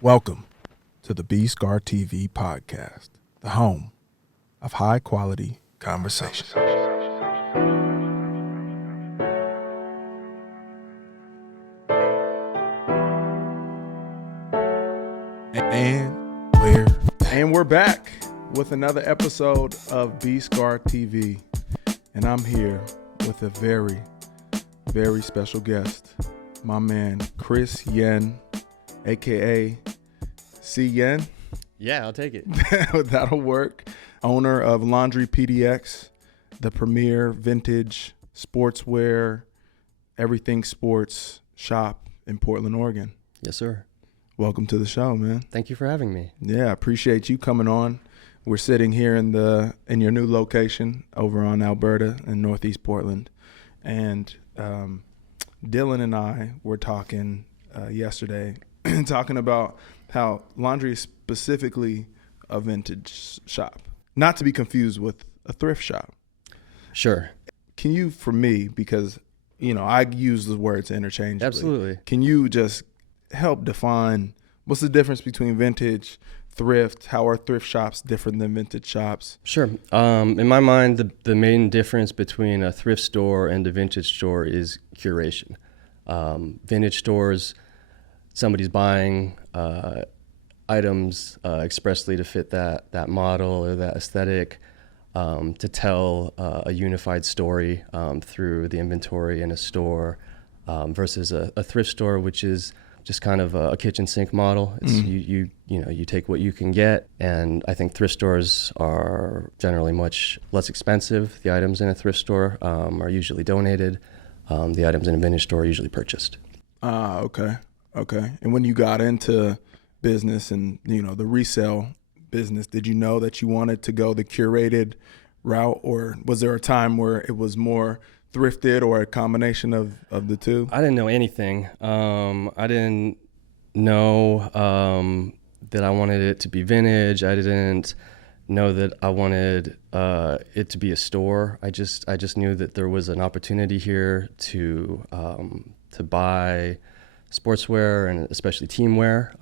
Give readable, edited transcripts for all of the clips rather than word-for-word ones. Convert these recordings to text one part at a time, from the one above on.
Welcome to the B-Scar TV podcast, the home of high-quality conversation. And we're back with another episode of B-Scar TV. And I'm here with a very, very special guest, my man, Chris Yen, a.k.a. C. Yen. Yeah, I'll take it. That'll work. Owner of Laundry PDX, the premier vintage sportswear, everything sports shop in Portland, Oregon. Yes, sir. Welcome to the show, man. Thank you for having me. Yeah, appreciate you coming on. We're sitting here in your new location over on Alberta in Northeast Portland. And Dylan and I were talking yesterday, talking about how laundry is specifically a vintage shop, not to be confused with a thrift shop. Sure. Can you, for me, because, I use the words interchangeably. Absolutely. Can you just help define what's the difference between vintage, thrift? How are thrift shops different than vintage shops? Sure. In my mind, the main difference between a thrift store and a vintage store is curation. Vintage stores, somebody's buying items expressly to fit that model or that aesthetic, to tell a unified story through the inventory in a store, versus a thrift store, which is just kind of a kitchen sink model. It's you take what you can get, and I think thrift stores are generally much less expensive. The items in a thrift store are usually donated. The items in a vintage store are usually purchased. Okay. And when you got into business and, the resale business, did you know that you wanted to go the curated route, or was there a time where it was more thrifted or a combination of the two? I didn't know anything. I didn't know that I wanted it to be vintage. I didn't know that I wanted it to be a store. I just knew that there was an opportunity here to buy sportswear, and especially teamwear,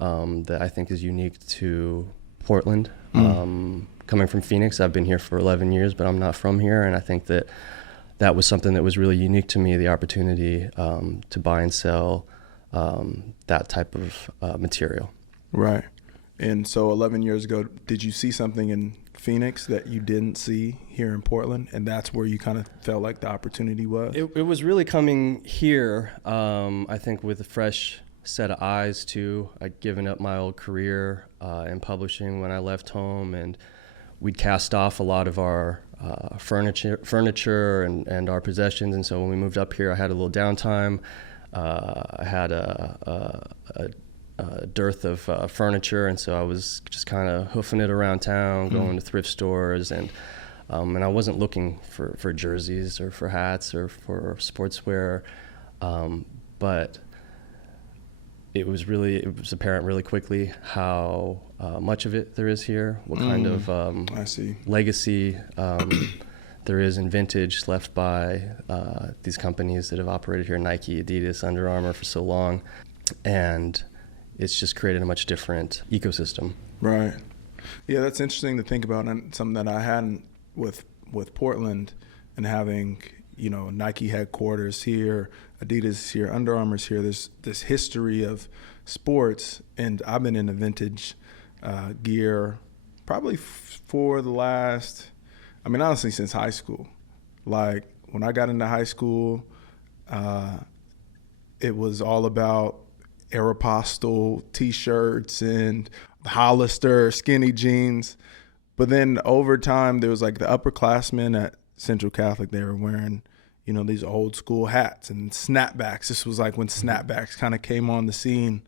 that I think is unique to Portland. Coming from Phoenix, I've been here for 11 years, but I'm not from here, and I think that was something that was really unique to me, the opportunity to buy and sell that type of material. Right. And so 11 years ago, did you see something in Phoenix that you didn't see here in Portland, and that's where you kind of felt like the opportunity was? It was really coming here, I think, with a fresh set of eyes too. I'd given up my old career in publishing when I left home, and we'd cast off a lot of our furniture and our possessions. And so when we moved up here, I had a little downtime. I had a dearth of furniture, and so I was just kind of hoofing it around town, going to thrift stores, and I wasn't looking for jerseys or for hats or for sportswear, but it was apparent really quickly how much of it there is here, what kind of legacy there is in vintage left by these companies that have operated here, Nike, Adidas, Under Armour, for so long, and it's just created a much different ecosystem. Right. Yeah, that's interesting to think about, and something that I hadn't with Portland and having, Nike headquarters here, Adidas here, Under Armour's here. There's this history of sports, and I've been in the vintage gear probably for the last, honestly, since high school. Like, when I got into high school, it was all about Aeropostale T-shirts and Hollister skinny jeans. But then over time, there was like the upperclassmen at Central Catholic. They were wearing, these old school hats and snapbacks. This was like when snapbacks kind of came on the scene.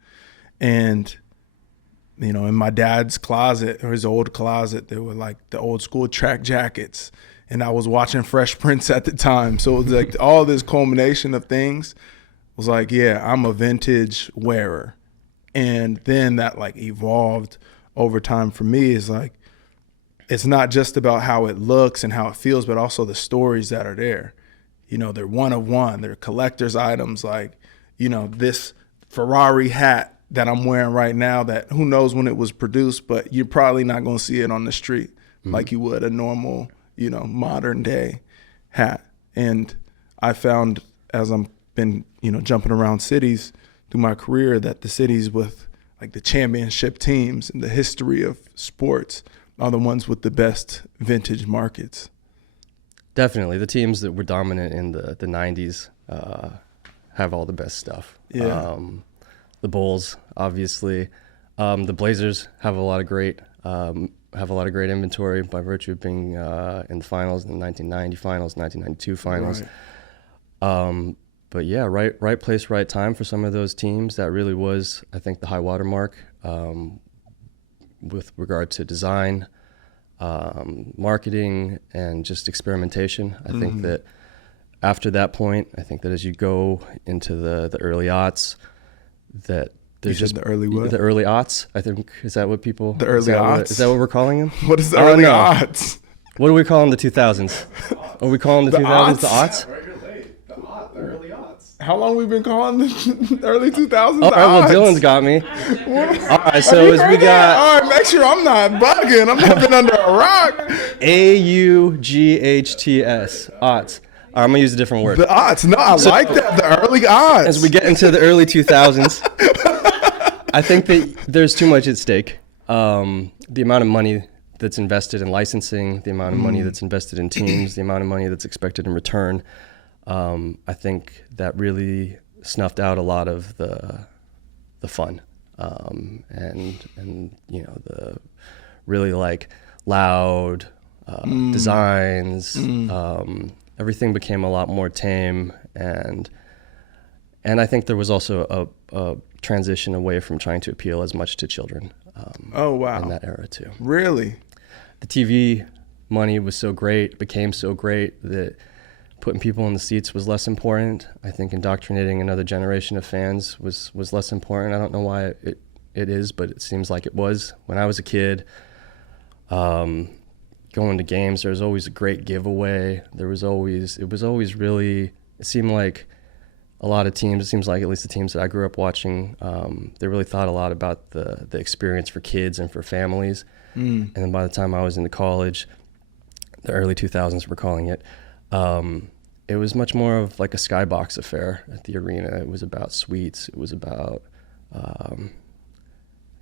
And, in my dad's closet, or his old closet, there were like the old school track jackets. And I was watching Fresh Prince at the time. So it was like all this culmination of things was like, yeah, I'm a vintage wearer. And then that like evolved over time for me. Is like, it's not just about how it looks and how it feels, but also the stories that are there. They're one of one. They're collector's items, like, this Ferrari hat that I'm wearing right now that who knows when it was produced, but you're probably not going to see it on the street like you would a normal, modern day hat. And I found as I'm been, jumping around cities through my career that the cities with like the championship teams and the history of sports are the ones with the best vintage markets. Definitely. The teams that were dominant in the 90s have all the best stuff. Yeah. The Bulls, obviously. The Blazers have a lot of great inventory by virtue of being in the finals, in the 1990 finals, 1992 finals. Right. But yeah, right place, right time for some of those teams. That really was, I think, the high water mark with regard to design, marketing, and just experimentation. I think that after that point, I think that as you go into the early aughts, that there's just the early what? The early aughts. I think is that what people? The early aughts. Is that what we're calling them? What is the early aughts? What do we call them? The 2000s? Are we calling the 2000s the aughts? The early aughts. How long we been calling the early 2000s? All right, well, Dylan's got me. All right, so as we got. All right, make sure I'm not bugging. I'm not been under a rock. AUGHTS. Aughts. I'm gonna use a different word. The aughts. No, I like that. The early aughts. As we get into the early 2000s, I think that there's too much at stake. The amount of money that's invested in licensing, the amount of money that's invested in teams, the amount of money that's expected in return. I think that really snuffed out a lot of the fun, and the really like loud designs. Everything became a lot more tame, and I think there was also a transition away from trying to appeal as much to children. Oh wow! In that era too. Really, the TV money was so great, became so great that putting people in the seats was less important. I think indoctrinating another generation of fans was less important. I don't know why it is, but it seems like it was. When I was a kid, going to games, there was always a great giveaway. It was always really, it seemed like a lot of teams, it seems like at least the teams that I grew up watching, they really thought a lot about the experience for kids and for families. And then by the time I was into college, the early 2000s we're calling it, it was much more of like a skybox affair at the arena. It was about suites. It was about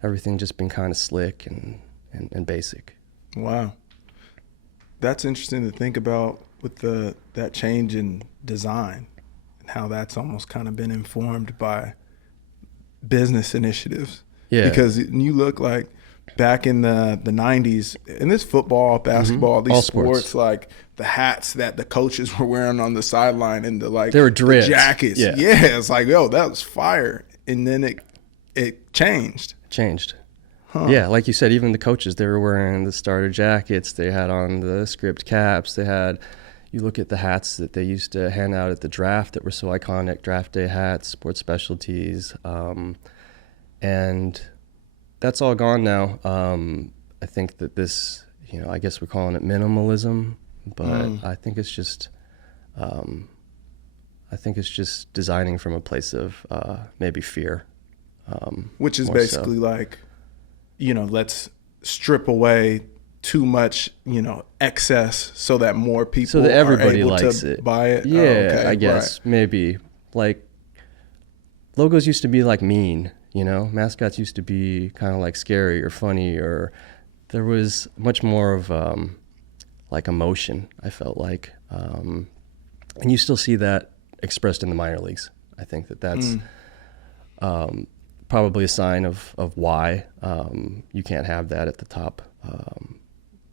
everything just being kind of slick and basic. Wow. That's interesting to think about with that change in design and how that's almost kind of been informed by business initiatives. Yeah. Because you look like back in the 90s, and this football, basketball, these sports, like the hats that the coaches were wearing on the sideline and they were the jackets. Yeah, it's like, yo, that was fire. And then it changed. Huh. Yeah, like you said, even the coaches, they were wearing the starter jackets. They had on the script caps. You look at the hats that they used to hand out at the draft that were so iconic, draft day hats, sports specialties. And that's all gone now. I think that this, I guess we're calling it minimalism, but I think it's just designing from a place of maybe fear. Which is basically like, let's strip away too much, excess so that more people so that everybody are able likes to it. buy it. Yeah, okay, I guess maybe like logos used to be like mean, mascots used to be kind of like scary or funny, or there was much more of like emotion, I felt like. And you still see that expressed in the minor leagues. I think that's probably a sign of why you can't have that at the top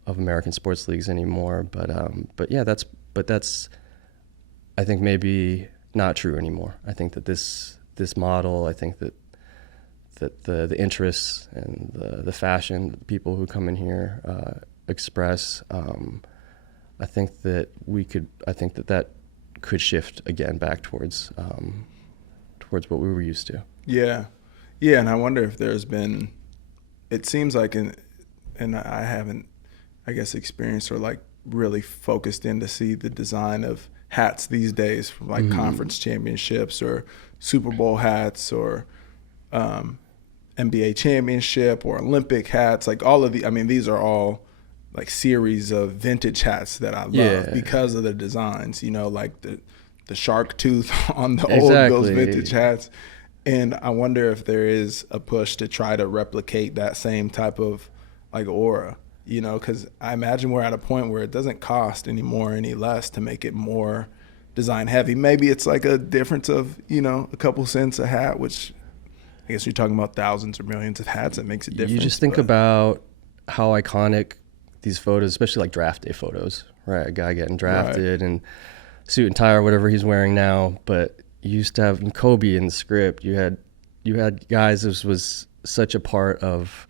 of American sports leagues anymore. But yeah, that's I think maybe not true anymore. I think that this model, I think that the interests and the fashion that people who come in here express, I think that that could shift again back towards what we were used to. Yeah, and I wonder if there's been. It seems like, and I haven't, I guess, experienced or like really focused in to see the design of hats these days, from like conference championships or Super Bowl hats or NBA championship or Olympic hats, like all of the, I mean, these are all like series of vintage hats that I love because of the designs, you know, like the shark tooth on the old, those vintage hats. And I wonder if there is a push to try to replicate that same type of like aura, you know, because I imagine we're at a point where it doesn't cost anymore any less to make it more design heavy. Maybe it's like a difference of, you know, a couple cents a hat, which I guess you're talking about thousands or millions of hats. That makes a difference. You just think about how iconic these photos, especially like draft day photos, right? A guy getting drafted and suit and tie or whatever he's wearing now. But you used to have Kobe in the script. You had guys. This was such a part of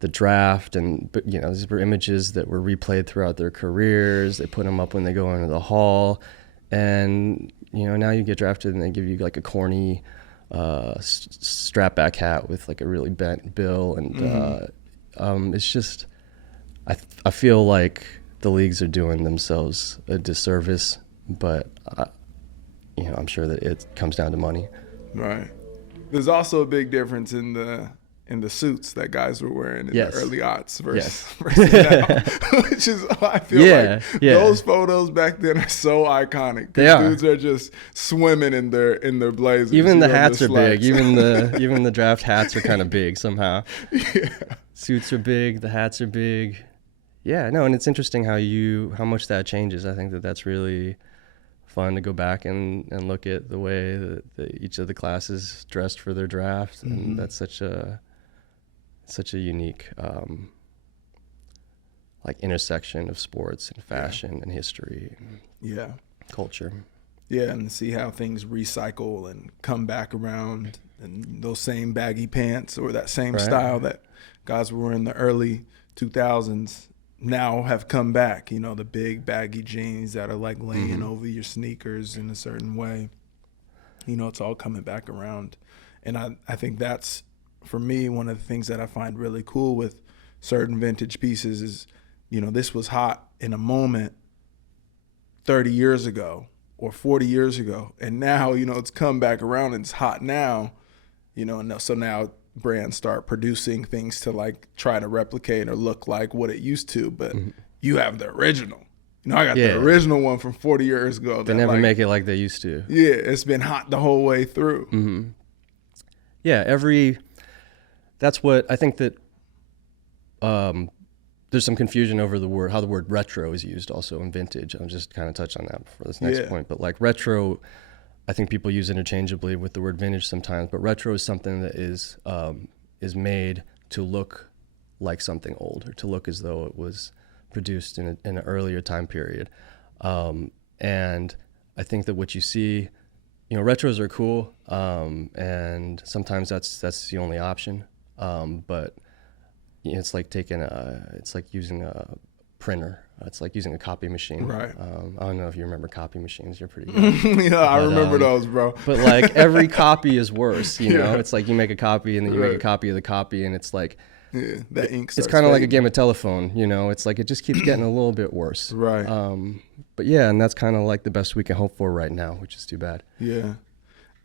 the draft, and you know, these were images that were replayed throughout their careers. They put them up when they go into the hall, and you know, now you get drafted and they give you like a corny strap back hat with like a really bent bill, and it's just I feel like the leagues are doing themselves a disservice, but you know, I'm sure that it comes down to money. Right. There's also a big difference in the suits that guys were wearing in the early aughts versus now, which is, I feel like those photos back then are so iconic. They are. Dudes are just swimming in their blazers. Even the hats are big. Even the draft hats are kind of big somehow. Yeah. Suits are big. The hats are big. Yeah, no, and it's interesting how much that changes. I think that's really fun to go back and look at the way that each of the classes dressed for their draft, and that's such a unique like intersection of sports and fashion and history and culture. Yeah, and see how things recycle and come back around, and those same baggy pants or that same style that guys were in the early 2000s now have come back, you know, the big baggy jeans that are like laying over your sneakers in a certain way. You know, it's all coming back around. And I think that's, for me, one of the things that I find really cool with certain vintage pieces is, you know, this was hot in a moment 30 years ago or 40 years ago. And now, you know, it's come back around and it's hot now, you know, and so now brands start producing things to like try to replicate or look like what it used to, but you have the original. You know, I got the original one from 40 years ago. They never make it like they used to. Yeah, it's been hot the whole way through. Yeah, that's what I think that there's some confusion over how the word retro is used also in vintage. I'll just kind of touch on that for this next point. But like retro, I think people use interchangeably with the word vintage sometimes, but retro is something that is made to look like something old, or to look as though it was produced in an earlier time period. And I think that what you see, you know, retros are cool, and sometimes that's the only option. But you know, it's like using a printer. It's like using a copy machine. Right. I don't know if you remember copy machines. You're pretty young. I remember those, bro. But like every copy is worse, you know? It's like you make a copy and then you make a copy of the copy, and it's like, that ink it's kind of like a game of telephone, you know? It's like it just keeps getting a little bit worse. Right. But yeah, and that's kind of like the best we can hope for right now, which is too bad. Yeah.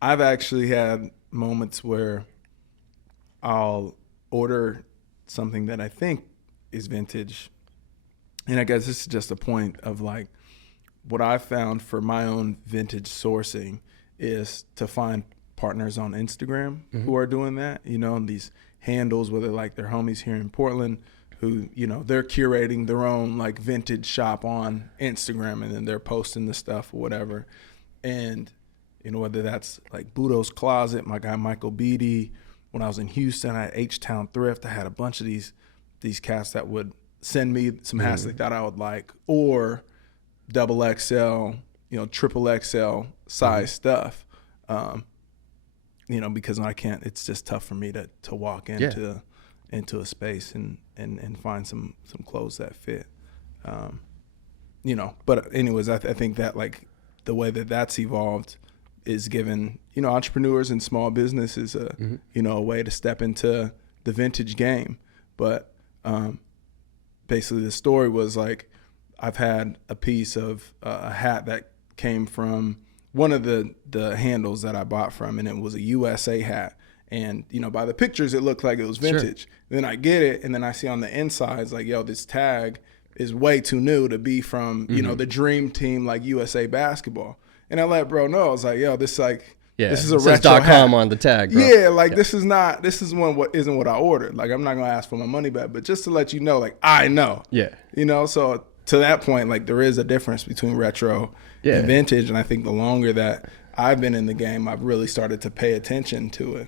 I've actually had moments where I'll order something that I think is vintage. And I guess this is just a point of like what I found for my own vintage sourcing is to find partners on Instagram who are doing that, you know, and these handles, whether like their homies here in Portland who, you know, they're curating their own like vintage shop on Instagram, and then they're posting the stuff or whatever. And, you know, whether that's like Budo's Closet, my guy Michael Beatty. When I was in Houston, I had H-Town Thrift. I had a bunch of these cats that would send me some hats they thought I would like, or double XL, you know, triple XL size stuff. You know, because it's just tough for me to walk into a space and find some clothes that fit. You know, but anyways, I think that like the way that's evolved is given, you know, entrepreneurs and small businesses you know, a way to step into the vintage game. But basically the story was like, I've had a piece of a hat that came from one of the handles that I bought from, and it was a USA hat, And, by the pictures, it looked like it was vintage. Sure. Then I get it, and then I see on the inside, it's like, yo, this tag is way too new to be from, the dream team like USA Basketball. And I let bro know, I was like, yo, this is a retro hat. .com on the tag, bro. Yeah, this isn't what I ordered. Like, I'm not going to ask for my money back, but just to let you know, like, I know. Yeah. So to that point, like, there is a difference between retro and vintage. And I think the longer that I've been in the game, I've really started to pay attention to it.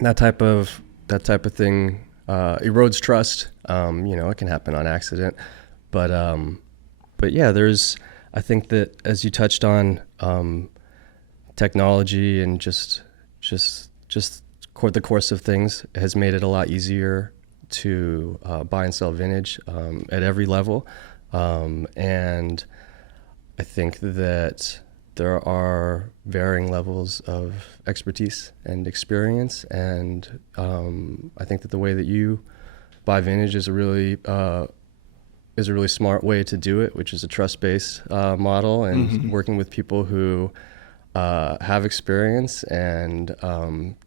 That type of thing erodes trust. It can happen on accident, but yeah, I think that, as you touched on, technology and just the course of things has made it a lot easier to buy and sell vintage at every level, and I think that there are varying levels of expertise and experience, and I think that the way that you buy vintage is a really smart way to do it, which is a trust-based model, and working with people who have experience and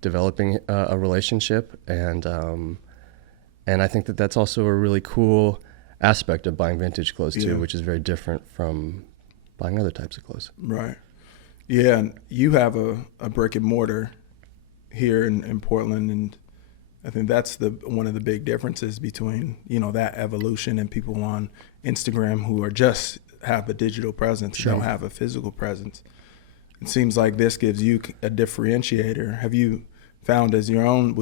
developing a relationship, and I think that that's also a really cool aspect of buying vintage clothes too, which is very different from buying other types of clothes. Right. Yeah, and you have a brick and mortar here in Portland, and I think that's one of the big differences between, that evolution and people on Instagram who are just have a digital presence, sure, don't have a physical presence. It seems like this gives you a differentiator. Have you found with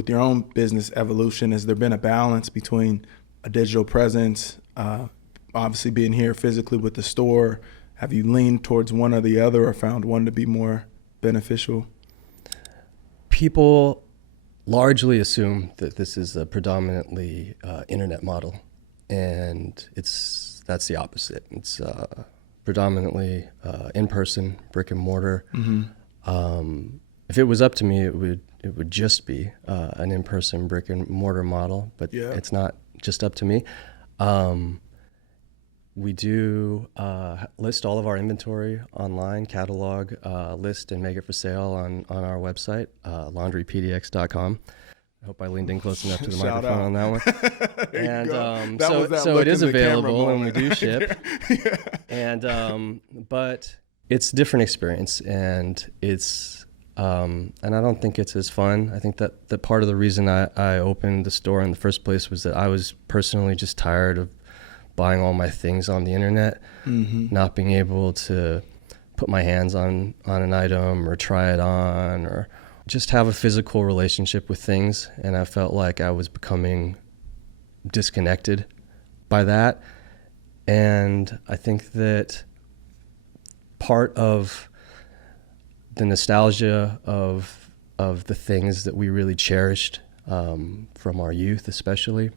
your own business evolution, has there been a balance between a digital presence, obviously being here physically with the store? Have you leaned towards one or the other, or found one to be more beneficial? People largely assume that this is a predominantly internet model, and that's the opposite. It's predominantly in-person, brick and mortar. If it was up to me, it would just be an in-person brick and mortar model, but it's not just up to me. We do list all of our inventory online, catalog, list, and make it for sale on our website, laundrypdx.com. I hope I leaned in close enough to the microphone on that one. And so it is available, and we do ship. And but it's a different experience, and it's and I don't think it's as fun. I think that part of the reason I opened the store in the first place was that I was personally just tired of buying all my things on the internet, not being able to put my hands on an item or try it on or just have a physical relationship with things. And I felt like I was becoming disconnected by that. And I think that part of the nostalgia of the things that we really cherished from our youth especially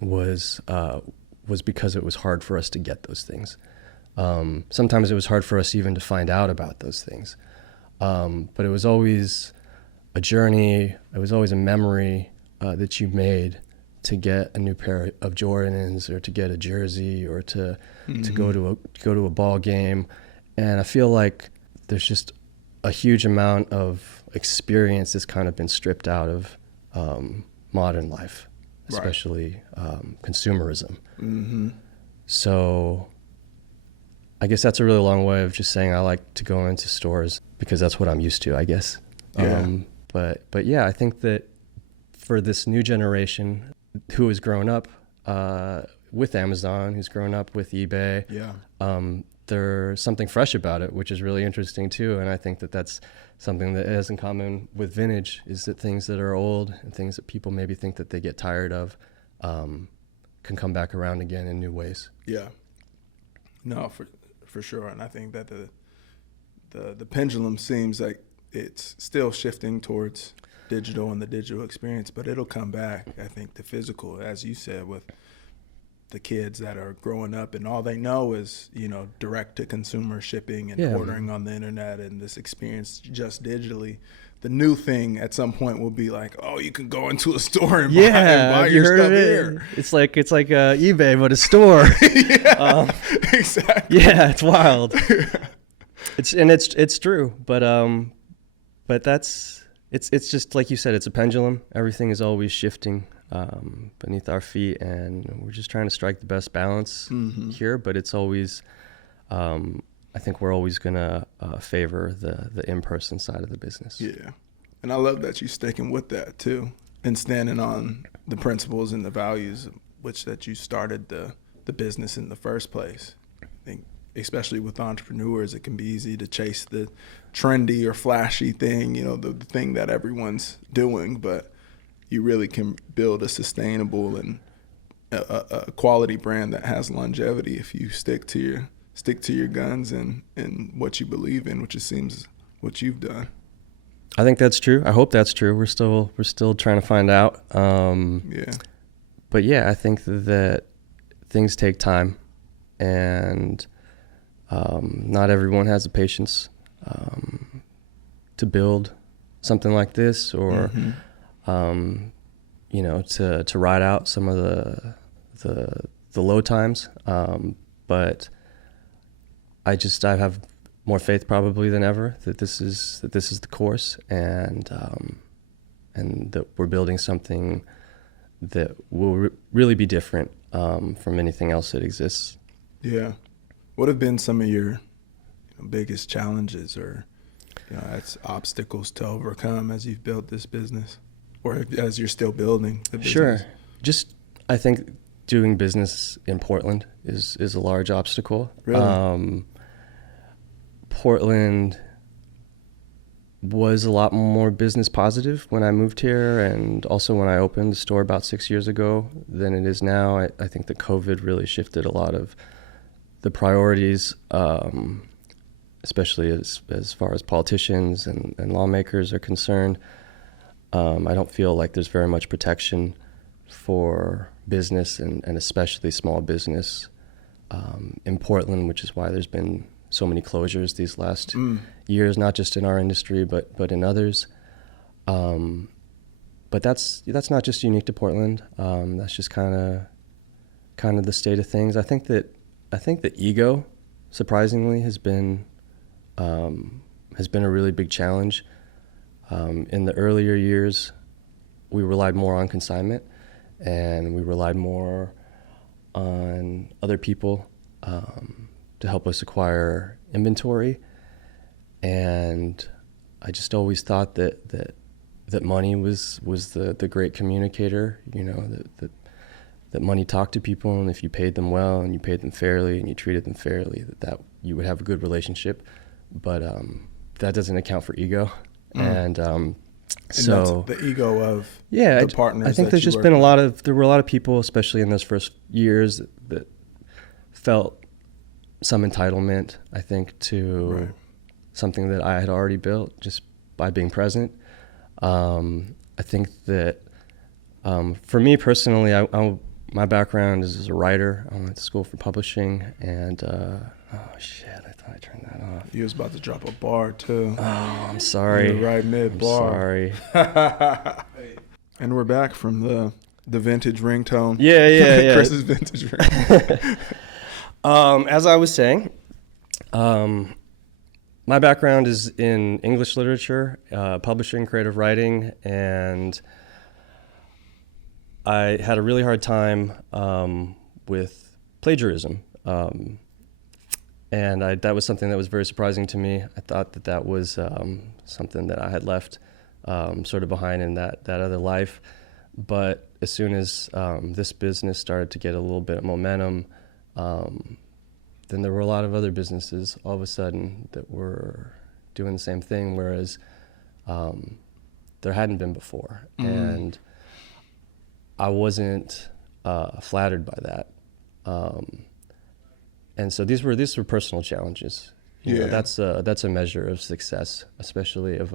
was because it was hard for us to get those things. Sometimes it was hard for us even to find out about those things. But it was always a journey. It was always a memory that you made to get a new pair of Jordans, or to get a jersey, or to go to a ball game. And I feel like there's just a huge amount of experience that's kind of been stripped out of modern life, especially consumerism. So I guess that's a really long way of just saying I like to go into stores because that's what I'm used to, I guess. But yeah, I think that for this new generation who has grown up with Amazon, who's grown up with eBay, there's something fresh about it, which is really interesting too. And I think that that's something that has in common with vintage, is that things that are old and things that people maybe think that they get tired of can come back around again in new ways. Yeah, no, for sure. And I think that the pendulum seems like it's still shifting towards digital and the digital experience, but it'll come back. I think the physical, as you said, with the kids that are growing up and all they know is, direct to consumer shipping and ordering on the internet, and this experience just digitally. The new thing at some point will be like, oh, you can go into a store and buy your stuff here. It's like eBay, but a store. Exactly. Yeah, it's wild. It's true, but that's it's just like you said, it's a pendulum. Everything is always shifting beneath our feet, and we're just trying to strike the best balance here. But it's always, I think we're always gonna favor the in-person side of the business. Yeah, and I love that you're sticking with that too, and standing on the principles and the values which that you started the business in the first place. I think especially with entrepreneurs, it can be easy to chase the trendy or flashy thing, the thing that everyone's doing, but you really can build a sustainable and a quality brand that has longevity if you stick to your guns and what you believe in, which it seems what you've done. I think that's true. I hope that's true. We're still trying to find out. Yeah. But yeah, I think that things take time, and not everyone has the patience to build something like this, or to ride out some of the low times. But I have more faith probably than ever that this is the course, and that we're building something that will really be different from anything else that exists. Yeah. What have been some of your biggest challenges or that's obstacles to overcome as you've built this business, or as you're still building the business? Sure. Just, I think doing business in Portland is a large obstacle. Really? Portland was a lot more business positive when I moved here, and also when I opened the store about 6 years ago than it is now. I think that COVID really shifted a lot of the priorities, especially as far as politicians and lawmakers are concerned. I don't feel like there's very much protection for business and especially small business in Portland, which is why there's been so many closures these last years, not just in our industry, but in others. But that's not just unique to Portland. That's just kind of the state of things. I think the ego, surprisingly, has been a really big challenge. In the earlier years, we relied more on consignment, and we relied more on other people to help us acquire inventory. And I just always thought that money was the great communicator, that money talked to people, and if you paid them well and you paid them fairly and you treated them fairly, that you would have a good relationship. But that doesn't account for ego. And so that's the ego of the partners. I think there's just been there were a lot of people, especially in those first years, that felt some entitlement, I think, to something that I had already built just by being present. I think that for me personally, my background is as a writer. I went to school for publishing, and oh shit, I thought I turned that off. You was about to drop a bar too. Oh, I'm sorry. You're right mid-bar. Sorry. And we're back from the vintage ringtone. Yeah. Chris's vintage ringtone. As I was saying, my background is in English literature, publishing, creative writing, and I had a really hard time with plagiarism. And that was something that was very surprising to me. I thought that was something that I had left sort of behind in that other life. But as soon as this business started to get a little bit of momentum, then there were a lot of other businesses all of a sudden that were doing the same thing, whereas there hadn't been before. And I wasn't flattered by that. And so these were personal challenges. You know, that's a measure of success, especially of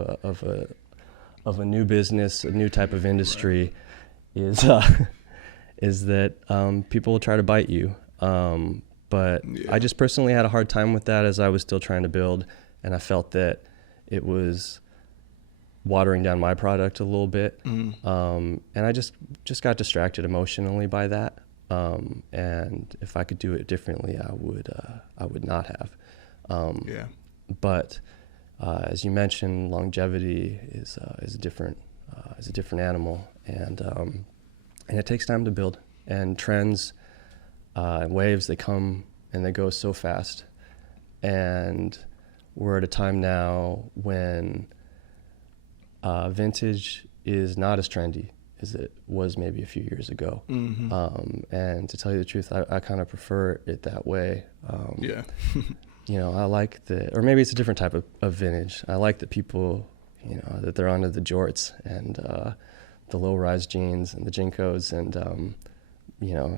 a new business, a new type of industry, is that people will try to bite you. But I just personally had a hard time with that as I was still trying to build, and I felt that it was watering down my product a little bit. And I just got distracted emotionally by that. And if I could do it differently, I would not have. But as you mentioned, longevity is a different animal, and it takes time to build. And trends and waves, they come and they go so fast. And we're at a time now when vintage is not as trendy as it was maybe a few years ago. And to tell you the truth, I kind of prefer it that way. Yeah. I like or maybe it's a different type of vintage. I like that people, that they're onto the jorts and the low-rise jeans and the Jinkos, and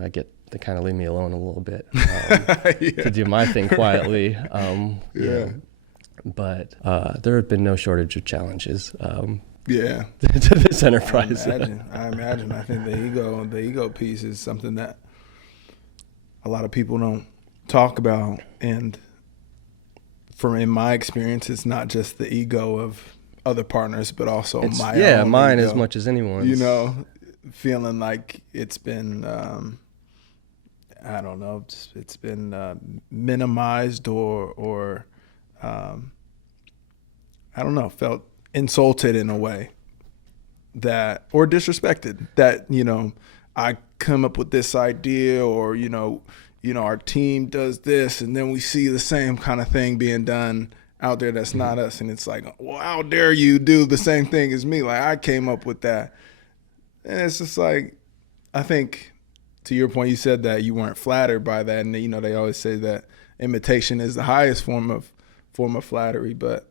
I get they kind of leave me alone a little bit to do my thing quietly. But there have been no shortage of challenges. Yeah. To this enterprise. I imagine. I think the ego piece is something that a lot of people don't talk about, and in my experience, it's not just the ego of other partners, but also mine ego, as much as anyone's. Feeling like it's been I don't know, it's been minimized or I don't know, felt insulted in a way or disrespected that, I come up with this idea, or, our team does this, and then we see the same kind of thing being done out there that's not us. And it's like, well, how dare you do the same thing as me? Like, I came up with that. And it's just like, I think to your point, you said that you weren't flattered by that. And, they always say that imitation is the highest form of flattery, but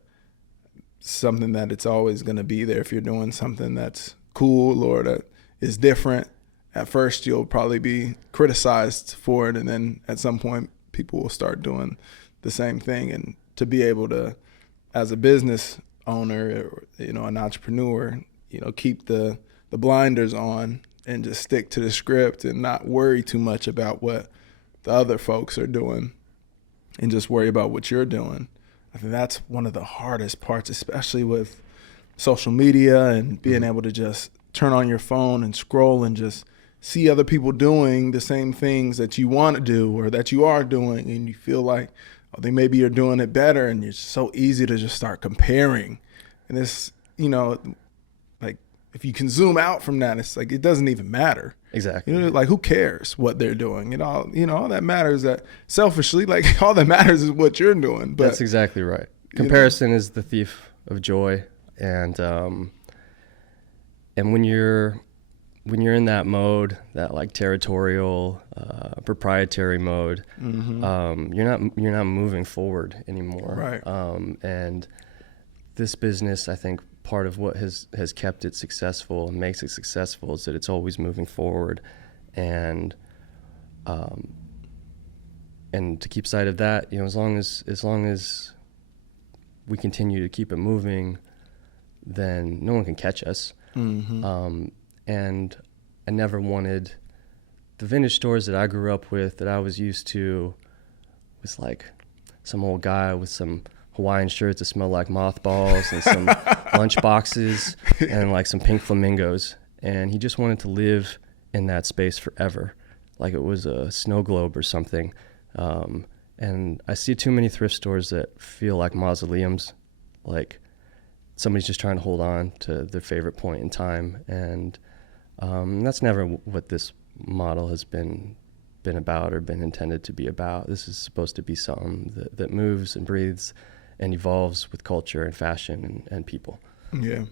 something that it's always going to be there. If you're doing something that's cool or that is different, at first you'll probably be criticized for it, and then at some point people will start doing the same thing. And to be able to, as a business owner or, an entrepreneur, keep the blinders on and just stick to the script and not worry too much about what the other folks are doing and just worry about what you're doing. I think that's one of the hardest parts, especially with social media and being able to just turn on your phone and scroll and just see other people doing the same things that you want to do or that you are doing, and you feel like, they maybe you're doing it better, and it's so easy to just start comparing. And it's, like, if you can zoom out from that, it's like it doesn't even matter. Exactly. Like, who cares what they're doing? All that matters, that selfishly, like, all that matters is what you're doing. But that's exactly right. Comparison is the thief of joy, and when you're in that mode, that like territorial, proprietary mode, you're not moving forward anymore. Right. And this business, I think, part of what has kept it successful and makes it successful is that it's always moving forward, and to keep sight of that, as long as we continue to keep it moving, then no one can catch us. And I never wanted the vintage stores that I grew up with, that I was used to, was like some old guy with some Hawaiian shirts that smell like mothballs and some lunch boxes and like some pink flamingos. And he just wanted to live in that space forever, like it was a snow globe or something. And I see too many thrift stores that feel like mausoleums, like somebody's just trying to hold on to their favorite point in time. And that's never what this model has been about or been intended to be about. This is supposed to be something that moves and breathes and evolves with culture and fashion and people. Yeah.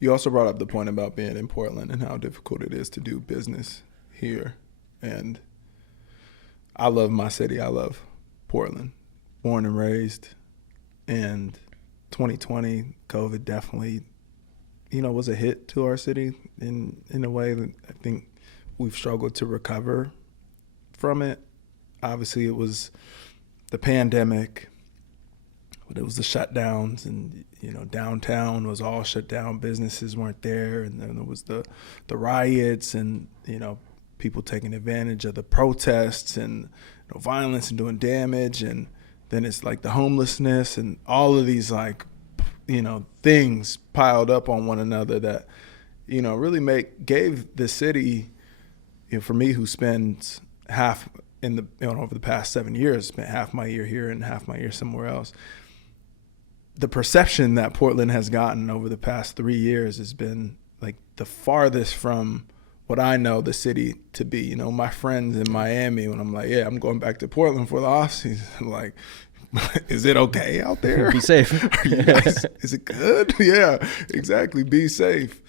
You also brought up the point about being in Portland and how difficult it is to do business here. And I love my city. I love Portland. Born and raised. And 2020, COVID definitely, was a hit to our city in a way that I think we've struggled to recover from it. Obviously, it was the pandemic, but it was the shutdowns, and downtown was all shut down. Businesses weren't there, and then there was the riots, and people taking advantage of the protests and violence and doing damage, and then it's like the homelessness and all of these things piled up on one another that really gave the city, for me, who spends half over the past 7 years, spent half my year here and half my year somewhere else, the perception that Portland has gotten over the past 3 years has been like the farthest from what I know the city to be. You know, my friends in Miami, when I'm like, yeah, I'm going back to Portland for the off season, like, is it okay out there? Be safe. Is it good? Yeah, exactly. Be safe.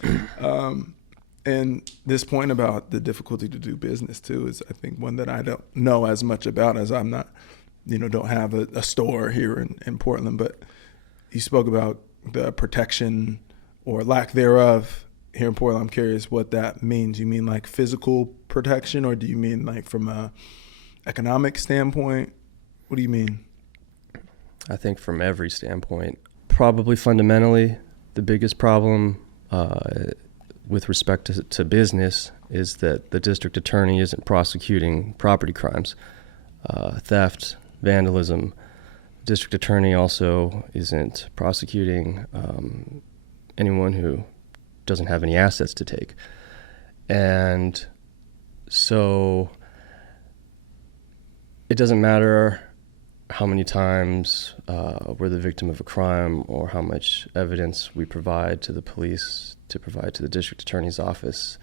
And this point about the difficulty to do business too is, I think, one that I don't know as much about, as I'm not, don't have a store here in Portland. But you spoke about the protection or lack thereof here in Portland. I'm curious what that means. You mean like physical protection, or do you mean like from a economic standpoint? What do you mean? I think from every standpoint. Probably fundamentally, the biggest problem with respect to business is that the district attorney isn't prosecuting property crimes, theft, vandalism. The district attorney also isn't prosecuting anyone who doesn't have any assets to take. And so it doesn't matter how many times we're the victim of a crime or how much evidence we provide to the police, to provide to the district attorney's office.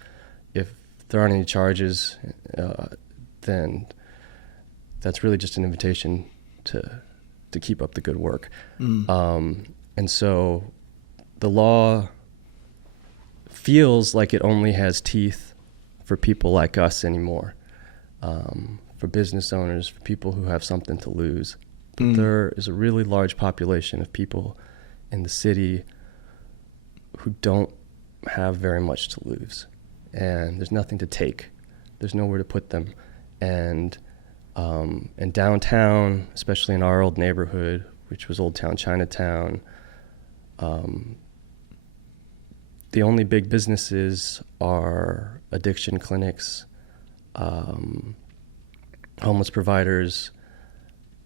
If there aren't any charges, then that's really just an invitation to keep up the good work. And so the law feels like it only has teeth for people like us anymore, for business owners, for people who have something to lose. But there is a really large population of people in the city who don't have very much to lose, and there's nothing to take. There's nowhere to put them. And downtown, especially in our old neighborhood, which was Old Town Chinatown, the only big businesses are addiction clinics, homeless providers,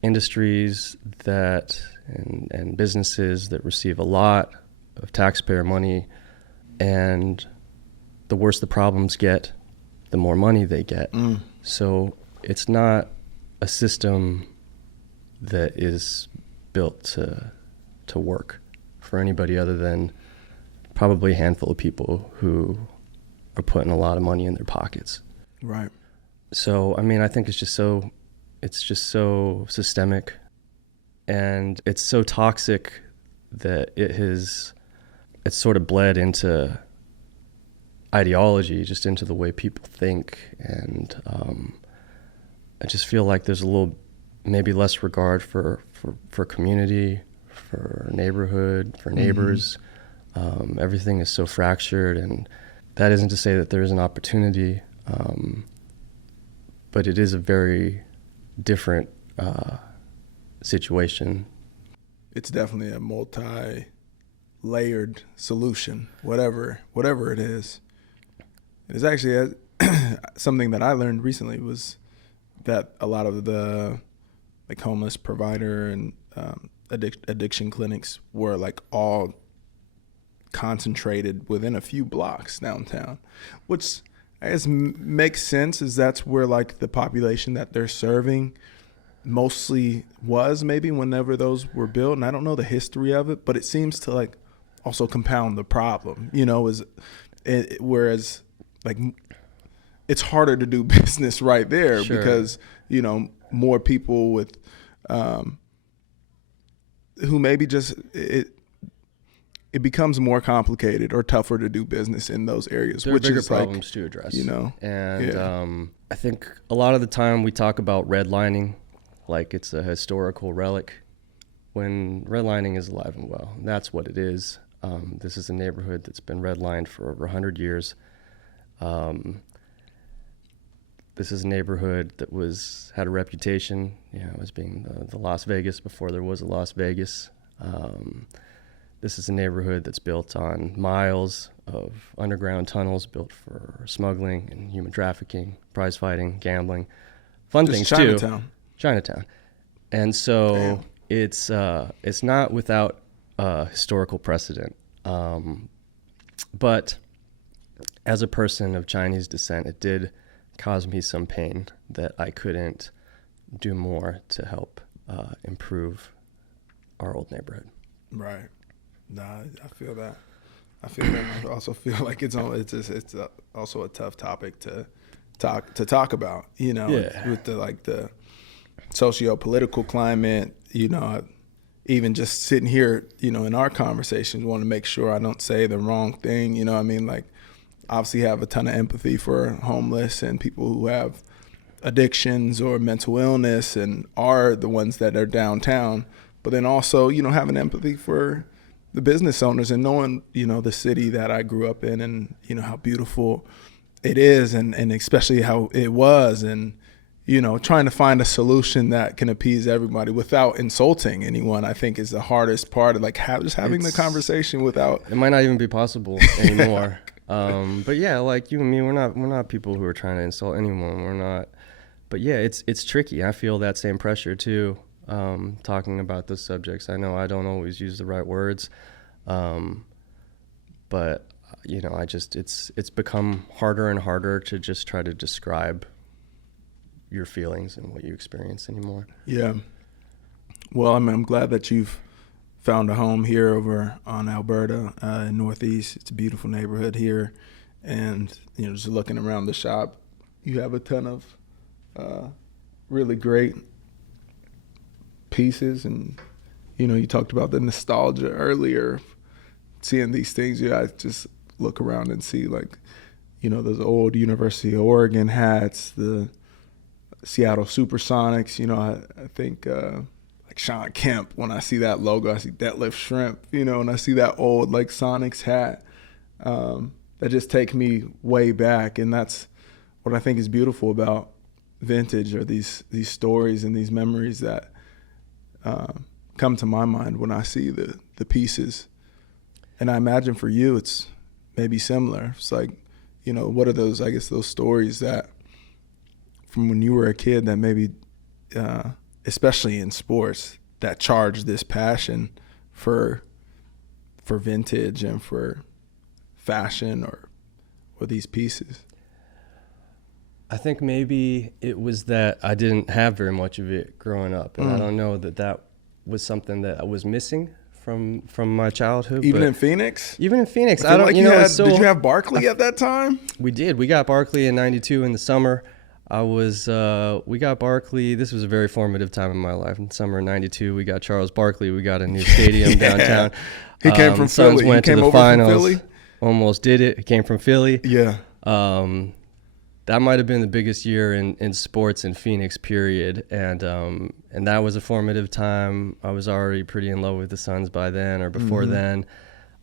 industries that and businesses that receive a lot of taxpayer money, and the worse the problems get, the more money they get. So it's not a system that is built to work for anybody other than probably a handful of people who are putting a lot of money in their pockets. Right. So, I mean, I think it's just so systemic, and it's so toxic that it's sort of bled into ideology, just into the way people think. And I just feel like there's a little, maybe less regard for community, for neighborhood, for neighbors. Everything is so fractured, and that isn't to say that there is an opportunity, but it is a very different situation. It's definitely a multi-layered solution, whatever it is. It's actually something that I learned recently was that a lot of the like homeless provider and addiction clinics were like all concentrated within a few blocks downtown, which I guess makes sense, as that's where like the population that they're serving mostly was, maybe whenever those were built. And I don't know the history of it, but it seems to like also compound the problem, whereas like it's harder to do business right there. Sure. Because more people with who maybe just it becomes more complicated or tougher to do business in those areas. There are bigger problems to address. And I think a lot of the time we talk about redlining like it's a historical relic, when redlining is alive and well. And that's what it is. This is a neighborhood that's been redlined for over 100 years. This is a neighborhood that had a reputation, as being the Las Vegas before there was a Las Vegas. This is a neighborhood that's built on miles of underground tunnels built for smuggling and human trafficking, prize fighting, gambling, fun things too. Chinatown. And so it's not without historical precedent. But as a person of Chinese descent, it did cause me some pain that I couldn't do more to help improve our old neighborhood. Right. Nah, I feel that. I feel that. I also feel like it's also a tough topic to talk about. You know, Yeah. with the socio-political climate. You know, even just sitting here, you know, in our conversations, want to make sure I don't say the wrong thing. You know what I mean? Like, obviously have a ton of empathy for homeless and people who have addictions or mental illness and are the ones that are downtown. But then also, you know, having empathy for the business owners and knowing, you know, the city that I grew up in and, you know, how beautiful it is and especially how it was, and, you know, trying to find a solution that can appease everybody without insulting anyone, I think is the hardest part of like just having the conversation without. It might not even be possible anymore. But yeah, like you and me, we're not people who are trying to insult anyone. We're not. But yeah, it's tricky. I feel that same pressure too. Talking about those subjects. I know I don't always use the right words, but you know, it's become harder and harder to just try to describe your feelings and what you experience anymore. Yeah. Well, I mean, I'm glad that you've found a home here over on Alberta in Northeast. It's a beautiful neighborhood here, and you know, just looking around the shop, you have a ton of really great pieces, and you know, you talked about the nostalgia earlier, seeing these things. Yeah, I just look around and see, like, you know, those old University of Oregon hats, the Seattle Supersonics. You know, I think like Sean Kemp, when I see that logo, I see Deadlift Shrimp, you know, and I see that old like Sonics hat, that just take me way back. And that's what I think is beautiful about vintage, or these stories and these memories that come to my mind when I see the pieces. And I imagine for you, it's maybe similar. It's like, you know, what are those, I guess, those stories that from when you were a kid that maybe, especially in sports, that charged this passion for vintage and for fashion or these pieces? I think maybe it was that I didn't have very much of it growing up, and I don't know that was something that I was missing from my childhood. Even in Phoenix? Even in Phoenix. I don't, like, you know, did you have Barkley at that time? We did. We got Barkley in '92 in the summer. We got Barkley. This was a very formative time in my life. In summer of '92, we got Charles Barkley. We got a new stadium downtown. He came from Suns Philly. Went he came to the over finals. from Philly? Almost did it. He came from Philly. Yeah. That might have been the biggest year in sports in Phoenix, period. And that was a formative time. I was already pretty in love with the Suns by then, or before then.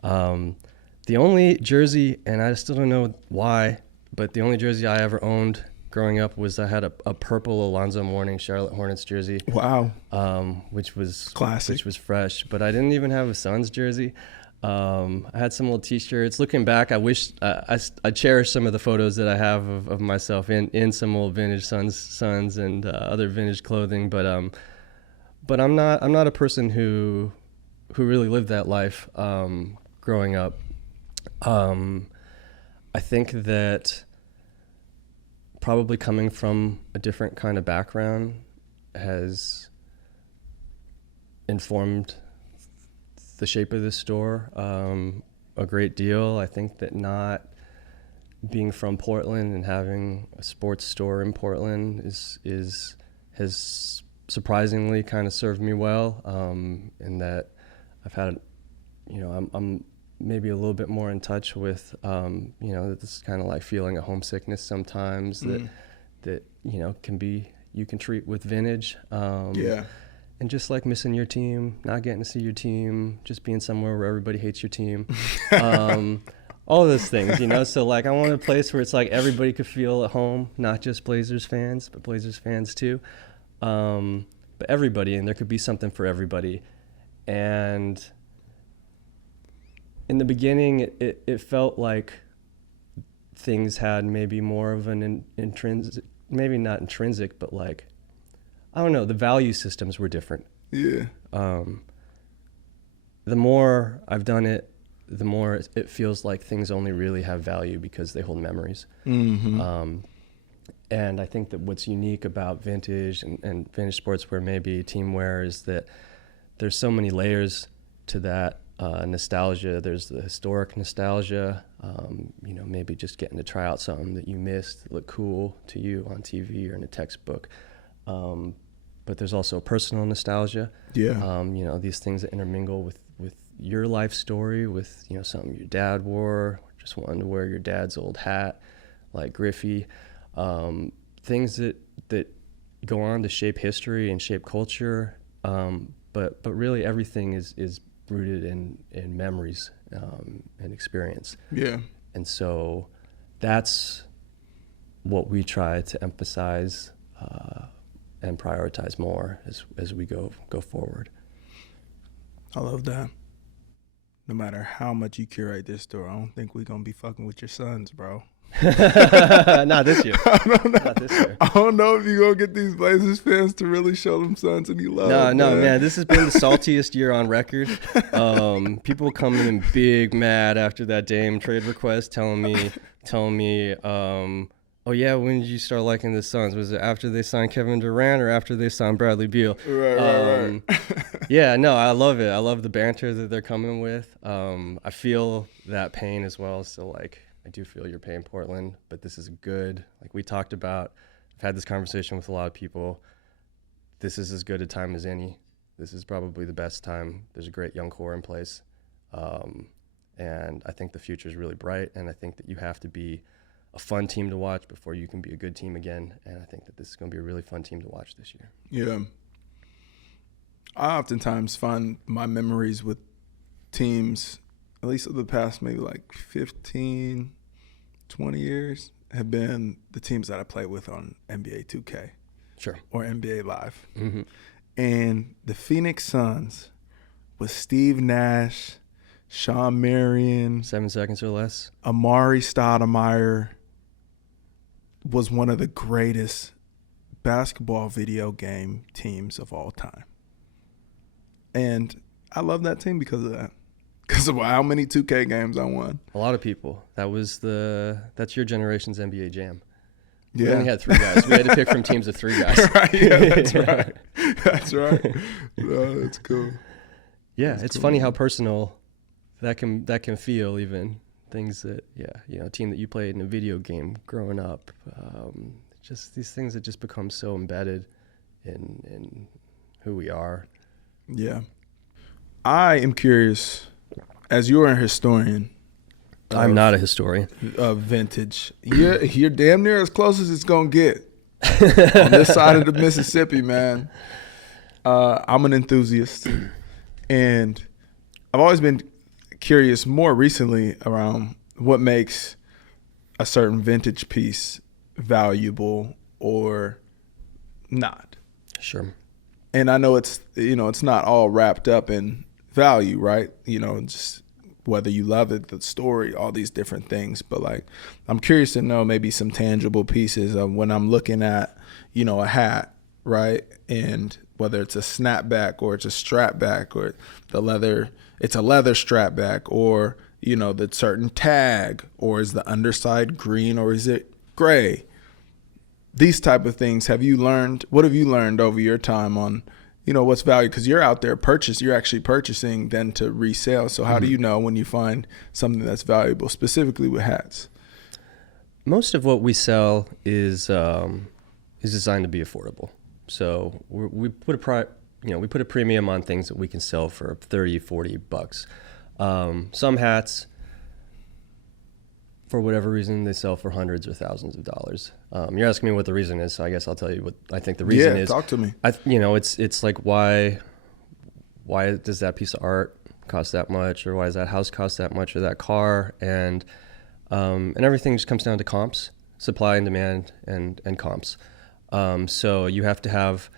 The only jersey, and I still don't know why, but the only jersey I ever owned growing up was I had a purple Alonzo Mourning Charlotte Hornets jersey. Wow. Which was classic. Which was fresh, but I didn't even have a Suns jersey. I had some little T-shirts. Looking back, I wish I cherish some of the photos that I have of myself in some old vintage Suns and other vintage clothing. But I'm not a person who really lived that life growing up. I think that probably coming from a different kind of background has informed the shape of this store a great deal. I think that not being from Portland and having a sports store in Portland has surprisingly kind of served me well, in that I've had, you know, I'm maybe a little bit more in touch with, you know, this kind of like feeling a homesickness sometimes that you know you can treat with vintage. Yeah. And just like missing your team, not getting to see your team, just being somewhere where everybody hates your team. All of those things, you know? So like I want a place where it's like everybody could feel at home, not just Blazers fans, but Blazers fans too. But everybody, and there could be something for everybody. And in the beginning, it felt like things had maybe more of an intrinsic, maybe not intrinsic, but like, I don't know, the value systems were different. Yeah. The more I've done it, the more it feels like things only really have value because they hold memories. Mm-hmm. And I think that what's unique about vintage and vintage sportswear, maybe Teamwear, is that there's so many layers to that nostalgia. There's the historic nostalgia, maybe just getting to try out something that you missed that looked cool to you on TV or in a textbook. But there's also personal nostalgia. Yeah. These things that intermingle with your life story, with, something your dad wore, just wanting to wear your dad's old hat, like Griffey. Things that go on to shape history and shape culture. But really everything is rooted in memories and experience. Yeah. And so that's what we try to emphasize and prioritize more as we go forward. I love that. No matter how much you curate this store, I don't think we're going to be fucking with your sons, bro. Not this year. I don't know. Not this year. I don't know if you're going to get these Blazers fans to really show them sons any love. No, man. This has been the saltiest year on record. People coming in big mad after that Dame trade request, telling me, oh yeah, when did you start liking the Suns? Was it after they signed Kevin Durant or after they signed Bradley Beal? Right. Yeah, no, I love it. I love the banter that they're coming with. I feel that pain as well. So like, I do feel your pain, Portland, but this is good. Like we talked about, I've had this conversation with a lot of people. This is as good a time as any. This is probably the best time. There's a great young core in place. And I think the future is really bright. And I think that you have to be a fun team to watch before you can be a good team again. And I think that this is going to be a really fun team to watch this year. Yeah. I oftentimes find my memories with teams, at least of the past maybe like 15, 20 years, have been the teams that I played with on NBA 2K. Sure. Or NBA Live. Mm-hmm. And the Phoenix Suns with Steve Nash, Sean Marion, 7 seconds or less, Amari Stoudemire was one of the greatest basketball video game teams of all time. And I love that team because of that. Because of how many 2K games I won. A lot of people. That's your generation's NBA Jam. Yeah. We only had 3 guys. We had to pick from teams of 3 guys. Right, yeah, that's right. That's right. No, that's cool. Yeah, that's it's cool. funny how personal that can feel, even things that, a team that you played in a video game growing up. Just these things that just become so embedded in who we are. Yeah. I am curious, as you're a historian. I'm not a historian. Vintage. You're damn near as close as it's going to get on this side of the Mississippi, man. I'm an enthusiast. And I've always been curious more recently around what makes a certain vintage piece valuable or not. Sure. And I know it's not all wrapped up in value, right? Just whether you love it, the story, all these different things. But like, I'm curious to know maybe some tangible pieces of when I'm looking at, a hat, right? And whether it's a snapback or it's a strapback or it's a leather strapback or, the certain tag, or is the underside green or is it gray? These type of things. What have you learned over your time on, what's value? Because you're out there you're actually purchasing then to resell. So how do you know when you find something that's valuable, specifically with hats? Most of what we sell is designed to be affordable. So we put a premium on things that we can sell for $30-$40. Some hats, for whatever reason, they sell for hundreds or thousands of dollars. You're asking me what the reason is, so I guess I'll tell you what I think the reason is. Yeah, talk to me. It's like why does that piece of art cost that much, or why does that house cost that much, or that car, and everything just comes down to comps, supply and demand, and comps. So you have to have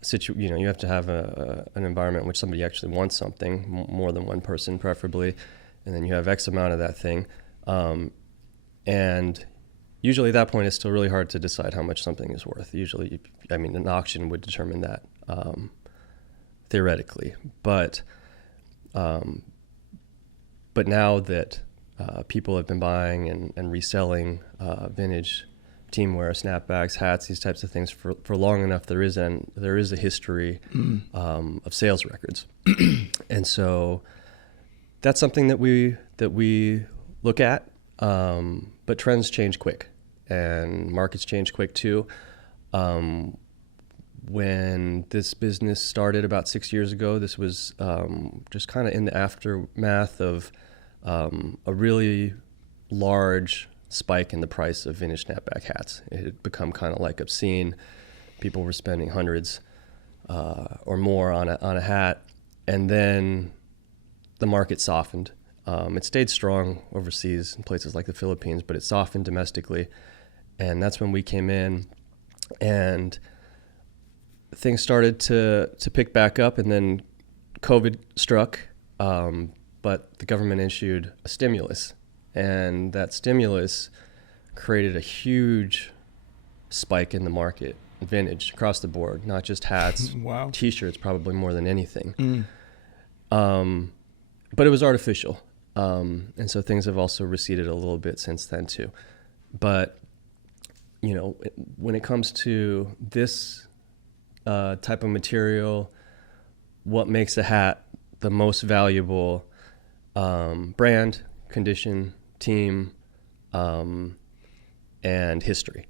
an environment in which somebody actually wants something, more than one person preferably, and then you have X amount of that thing. And usually at that point, it's still really hard to decide how much something is worth. Usually, an auction would determine that theoretically. But now that people have been buying and reselling vintage teamwear, snapbacks, hats, these types of things for long enough, there is a history of sales records. And so that's something that we look at, but trends change quick and markets change quick too. When this business started about 6 years ago, this was just kind of in the aftermath of a really large spike in the price of vintage snapback hats. It had become kind of like obscene. People were spending hundreds or more on a hat, and then the market softened. It stayed strong overseas in places like the Philippines, but it softened domestically, and that's when we came in, and things started to pick back up, and then COVID struck, but the government issued a stimulus, and that stimulus created a huge spike in the market, vintage across the board, not just hats, wow. T-shirts probably more than anything. But it was artificial, and so things have also receded a little bit since then too. But you know, when it comes to this type of material, what makes a hat the most valuable? Brand, condition, team, and history.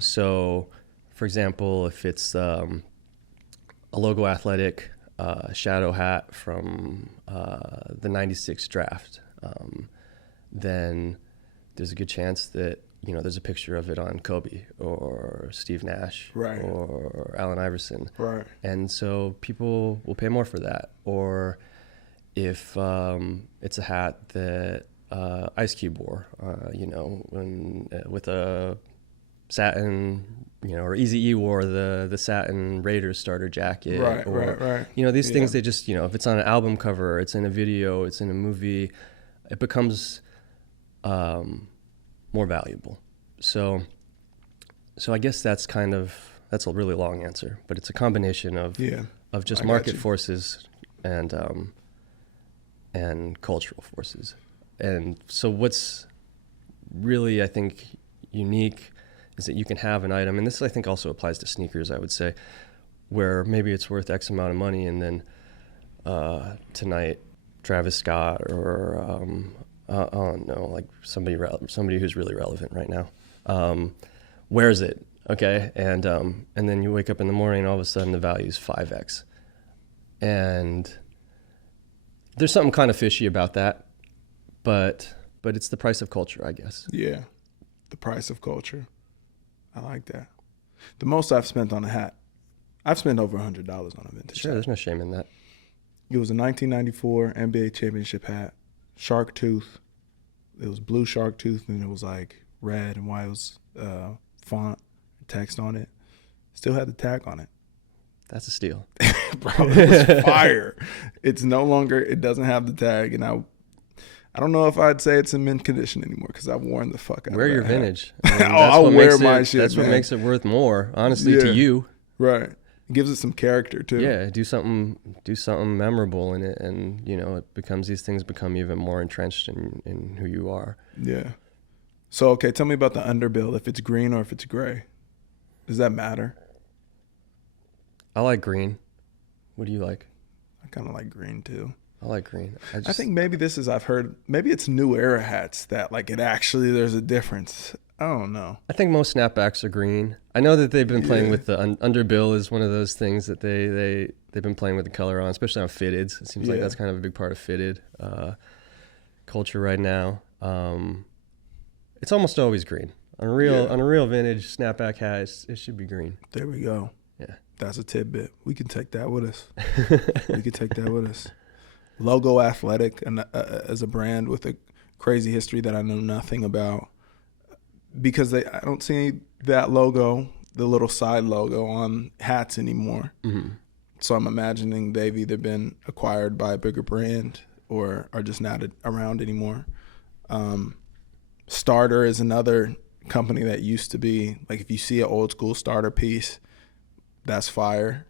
So, for example, if it's a logo athletic shadow hat from the '96 draft, then there's a good chance that, you know, there's a picture of it on Kobe or Steve Nash, right, or Allen Iverson. Right. And so people will pay more for that. Or if it's a hat that Ice Cube wore, you know, with a satin, you know, or Eazy-E wore the satin Raiders starter jacket. Right, or, right. You know, these things, they just, you know, if it's on an album cover, it's in a video, it's in a movie, it becomes more valuable. So I guess that's a really long answer, but it's a combination of just market forces and cultural forces. And so what's really, I think, unique is that you can have an item, and this I think also applies to sneakers, I would say, where maybe it's worth X amount of money, and then tonight Travis Scott or I don't know, like somebody who's really relevant right now wears it, okay, and then you wake up in the morning and all of a sudden the value's 5x, and there's something kind of fishy about that, but it's the price of culture, I guess. Yeah, the price of culture. I like that. The most I've spent on a hat, I've spent over $100 on a vintage Sure, hat. there's no shame in that. It was a 1994 NBA championship hat, shark tooth. It was blue shark tooth, and it was like red and white. It was font, text on it. Still had the tag on it. That's a steal. Bro, it was fire. It's no longer, it doesn't have the tag, and I don't know if I'd say it's in mint condition anymore because I've worn the fuck out Wear of your that vintage. hat. I'll wear my shit. That's man. what makes it worth more, honestly, to you. Right. It gives it some character too. Yeah, do something memorable in it, and you know, these things become even more entrenched in who you are. Yeah. So okay, tell me about the underbill. If it's green or if it's gray, does that matter? I like green. What do you like? I kind of like green too. I like green. I think maybe I've heard, maybe it's new era hats that like there's a difference. I don't know. I think most snapbacks are green. I know that they've been playing with the underbill is one of those things that they've been playing with the color on, especially on fitteds. It seems like that's kind of a big part of fitted culture right now. It's almost always green. On a real vintage snapback hat, it should be green. There we go. Yeah. That's a tidbit. We can take that with us. Logo Athletic as a brand with a crazy history that I know nothing about, because I don't see that logo, the little side logo, on hats anymore. Mm-hmm. So I'm imagining they've either been acquired by a bigger brand or are just not around anymore. Starter is another company that used to be, like, if you see an old school Starter piece, that's fire.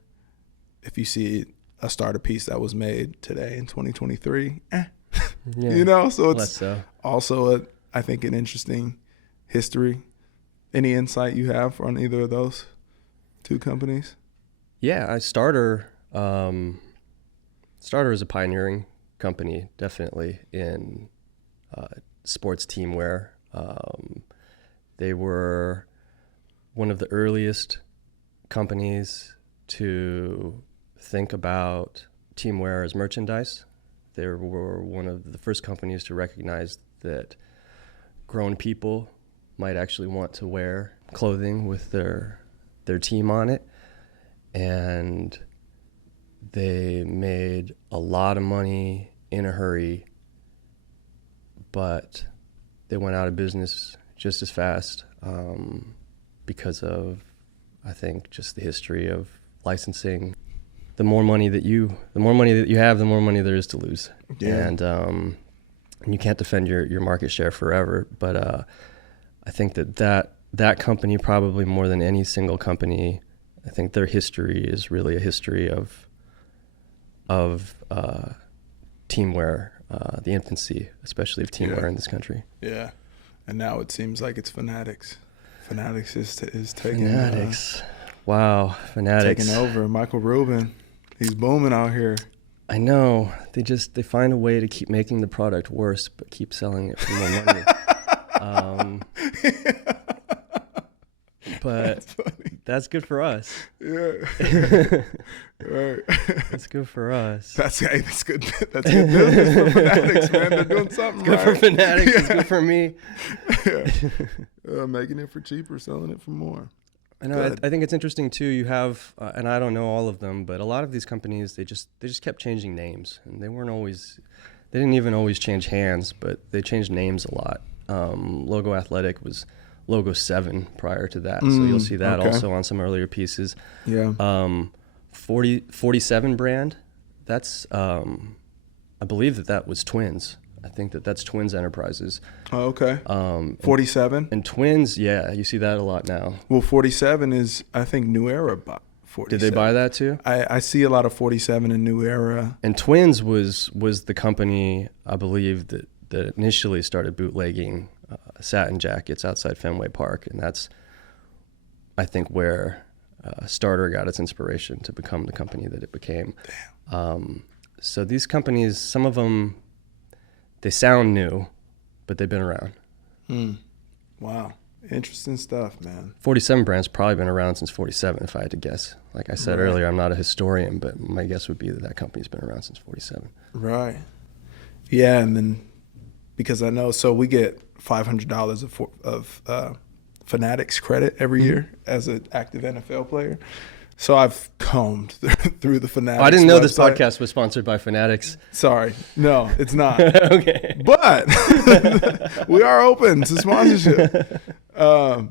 If you see a Starter piece that was made today in 2023, you know, so it's also I think an interesting history. Any insight you have on either of those two companies? Yeah, Starter is a pioneering company, definitely in sports teamwear. They were one of the earliest companies to think about teamwear as merchandise. They were one of the first companies to recognize that grown people might actually want to wear clothing with their team on it. And they made a lot of money in a hurry, but they went out of business just as fast because of, I think, just the history of licensing. The more money that you have, the more money there is to lose. Yeah. And you can't defend your market share forever. But I think that company, probably more than any single company, I think their history is really a history of teamwear, the infancy, especially of teamwear in this country. Yeah, and now it seems like it's Fanatics. Fanatics is taking Fanatics. Wow, Fanatics taking over. Michael Rubin, he's booming out here. I know. They find a way to keep making the product worse, but keep selling it for more money. But that's good for us. Yeah. Right. That's good for us. That's good. That's good business for Fanatics, man. They're doing something Good right. for Fanatics. Yeah. It's good for me. Yeah. Making it for cheaper, selling it for more. I know. I think it's interesting too. You have, and I don't know all of them, but a lot of these companies, they just kept changing names, and they didn't even always change hands, but they changed names a lot. Logo Athletic was Logo 7 prior to that, so you'll see that also on some earlier pieces. Yeah. 47 brand, that's I believe that was Twins. I think that's Twins Enterprises. Oh, okay. 47? And Twins, yeah, you see that a lot now. Well, 47 is, I think, New Era bought 47. Did they buy that too? I see a lot of 47 in New Era. And Twins was the company, I believe, that initially started bootlegging satin jackets outside Fenway Park. And that's, I think, where Starter got its inspiration to become the company that it became. So these companies, some of them, they sound new, but they've been around. Wow. Interesting stuff, man. 47 brand's probably been around since 47, if I had to guess. Like I said earlier, I'm not a historian, but my guess would be that company's been around since 47. Right. Yeah, and then because I know, so we get $500 of Fanatics credit every year as an active NFL player. So I've combed through the Fanatics. I didn't know website. this podcast was sponsored by Fanatics. Sorry. No, it's not. Okay. But we are open to sponsorship. But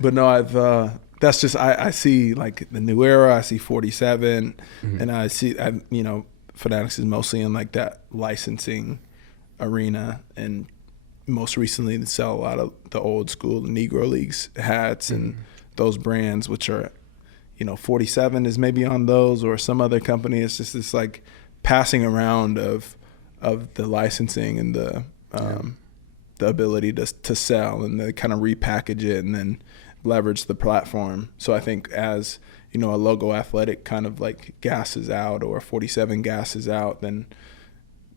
no, that's just, I see like the New Era, I see 47, and I see, Fanatics is mostly in like that licensing arena, and most recently they sell a lot of the old school Negro Leagues hats and those brands, which are, 47 is maybe on those, or some other company. It's just this like passing around of the licensing and the ability to sell and to kind of repackage it and then leverage the platform. So I think as, a Logo Athletic kind of like gasses out, or 47 gasses out, then,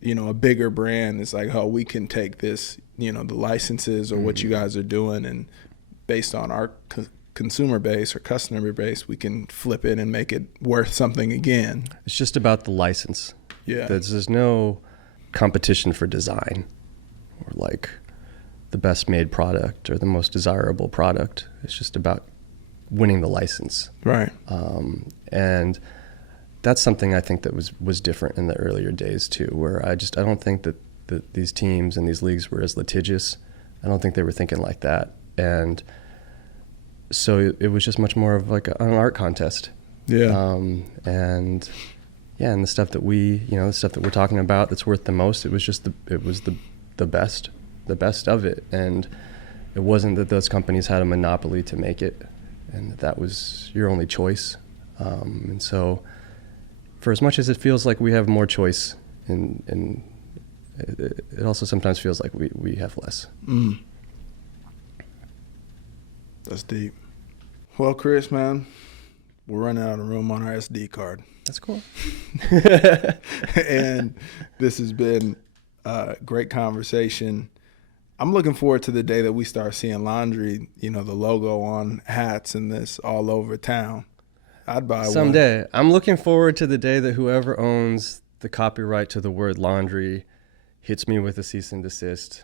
a bigger brand is like, oh, we can take this, the licenses or what you guys are doing, and based on our consumer base or customer base, we can flip it and make it worth something again. It's just about the license. Yeah. There's no competition for design or like the best made product or the most desirable product. It's just about winning the license. Right. And that's something I think that was different in the earlier days too, where I don't think that these teams and these leagues were as litigious. I don't think they were thinking like that. And so it was just much more of like an art contest. Yeah. And the stuff that the stuff that we're talking about that's worth the most, it was the best of it. And it wasn't that those companies had a monopoly to make it, and that was your only choice. And so for as much as it feels like we have more choice, and it also sometimes feels like we have less. That's deep. Well, Chris, man, we're running out of room on our SD card. That's cool. And this has been a great conversation. I'm looking forward to the day that we start seeing Laundry, the logo on hats and this all over town. I'd buy one. Someday. I'm looking forward to the day that whoever owns the copyright to the word laundry hits me with a cease and desist,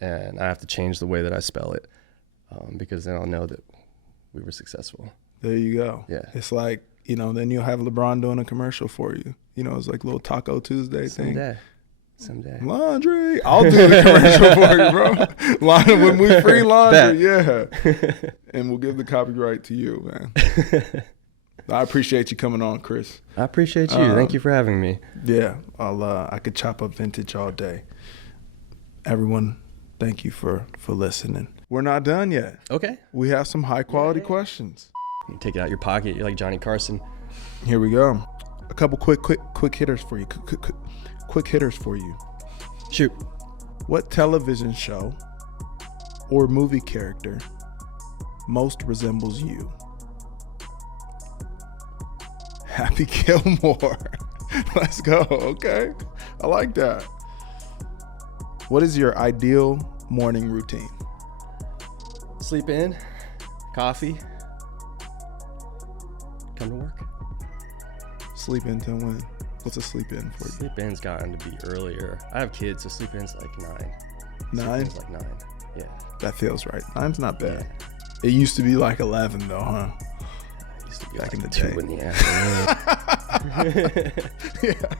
and I have to change the way that I spell it, because then I'll know that we were successful. There you go. Yeah. It's like, then you'll have LeBron doing a commercial for you. It's like a little Taco Tuesday thing. Someday. Laundry. I'll do the commercial for you, bro. When we free Laundry, yeah. And we'll give the copyright to you, man. I appreciate you coming on, Chris. I appreciate you. Thank you for having me. Yeah, I could chop up vintage all day. Everyone, thank you for listening. We're not done yet. Okay. We have some high quality questions. You take it out of your pocket. You're like Johnny Carson. Here we go. A couple quick hitters for you. Quick hitters for you. Shoot. What television show or movie character most resembles you? Happy Gilmore. Let's go. Okay. I like that. What is your ideal morning routine? Sleep in, coffee, come to work. Sleep in till when? What's a sleep in for you? Sleep in's gotten to be earlier. I have kids, so sleep in's like 9. 9? Sleep in's like 9. Yeah. That feels right. 9's not bad. Yeah. It used to be like 11 though, huh? Used to be Back like in the 2 day. in the afternoon. Yeah.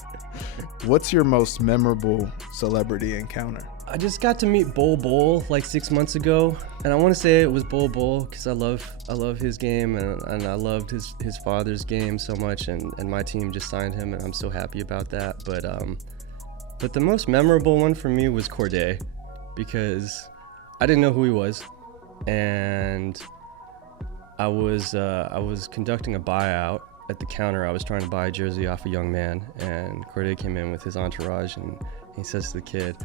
What's your most memorable celebrity encounter? I just got to meet Bol like 6 months ago, and I want to say it was Bol because I love his game, and I loved his father's game so much, and my team just signed him, and I'm so happy about that. But the most memorable one for me was Corday, because I didn't know who he was, and I was conducting a buyout at the counter. I was trying to buy a jersey off a young man, and Corday came in with his entourage, and he says to the kid,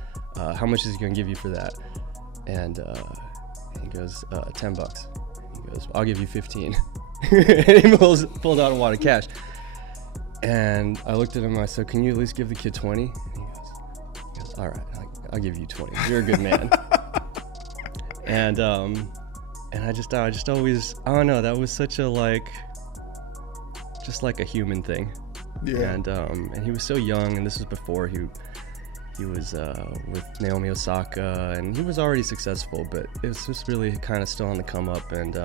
how much is he gonna give you for that? And he goes, $10. He goes, I'll give you 15. And he pulled out a wad of cash. And I looked at him, I said, can you at least give the kid 20? And he goes, all right, I'll give you 20. You're a good man. And I just always, I don't know, that was such a just like a human thing. Yeah. And he was so young, and this was before he was with Naomi Osaka, and he was already successful, but it was just really kind of still on the come up, and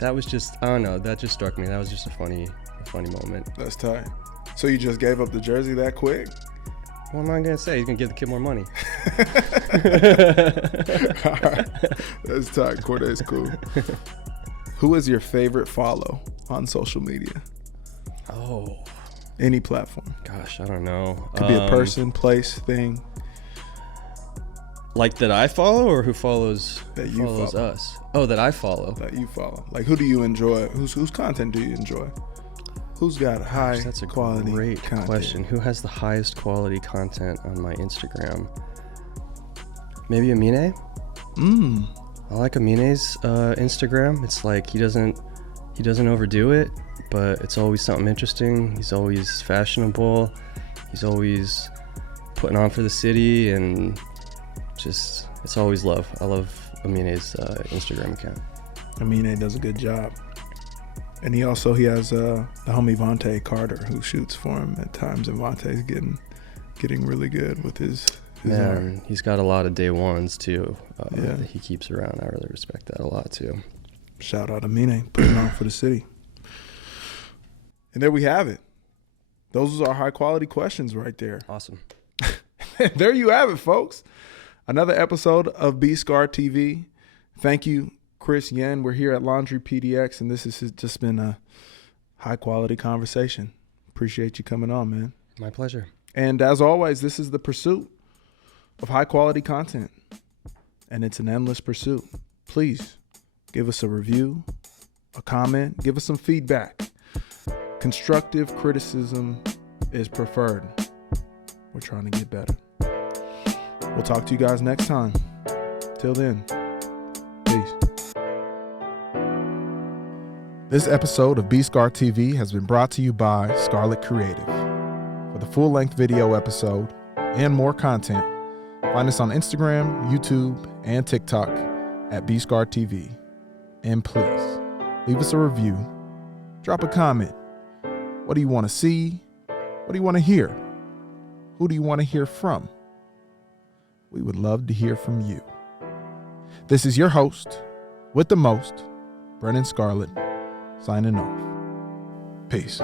that was just, I don't know, that just struck me. That was just a funny moment. That's tight. So you just gave up the jersey that quick? What am I gonna say? He's gonna give the kid more money. All right. That's tight. Corday's cool. Who is your favorite follow on social media? Oh, any platform. gosh, I don't know. Could be a person, place, thing. Like that I follow, or who follows That you follows follow. us? Oh, that I follow. That you follow. Like, who do you enjoy? Whose content do you enjoy? Who's got high That's a quality great content? question. Who has the highest quality content on my Instagram? Maybe Amine. I like Amine's Instagram. It's like he doesn't overdo it, but it's always something interesting. He's always fashionable. He's always putting on for the city, and just, it's always love. I love Amine's Instagram account. Amine does a good job. And he has the homie Vontae Carter, who shoots for him at times, and Vontae's getting really good with his Man, he's got a lot of day ones too Yeah. that he keeps around. I really respect that a lot too. Shout out Amine, putting on for the city. And there we have it. Those are our high quality questions right there. Awesome. There you have it, folks. Another episode of B-Scar TV. Thank you, Chris Yen. We're here at Laundry PDX, and this has just been a high quality conversation. Appreciate you coming on, man. My pleasure. And as always, this is the pursuit of high quality content, and it's an endless pursuit. Please give us a review, a comment, give us some feedback. Constructive criticism is preferred. We're trying to get better. We'll talk to you guys next time. Till then, peace. This episode of B-Scar TV has been brought to you by Scarlett Creative. For the full-length video episode and more content, find us on Instagram, YouTube, and TikTok at B-Scar TV. And please, leave us a review. Drop a comment. What do you want to see? What do you want to hear? Who do you want to hear from? We would love to hear from you. This is your host, with the most, Brennan Scarlett, signing off. Peace.